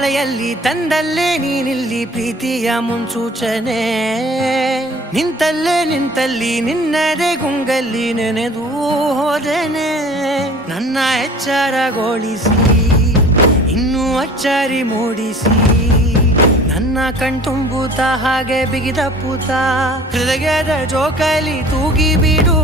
ಮಳೆಯಲ್ಲಿ ತಂದಲ್ಲೇ ನೀನಿಲ್ಲಿ ಪ್ರೀತಿಯ ಮುನ್ಸೂಚನೆ. ನಿಂತಲ್ಲಿ ನಿನ್ನದೇ ಗುಂಗಲ್ಲಿ ನೆನೆದು ಹೋದೆನೆ. ನನ್ನ ಎಚ್ಚರಗೊಳಿಸಿ ಇನ್ನೂ ಅಚ್ಚರಿ ಮೂಡಿಸಿ, ನನ್ನ ಕಣ್ತುಂಬುತ್ತ ಹಾಗೆ ಬಿಗಿದಪ್ಪುತ್ತ ಹೃದಯದ ಜೋಕಾಲಿ ತೂಗಿ ಬಿಡು.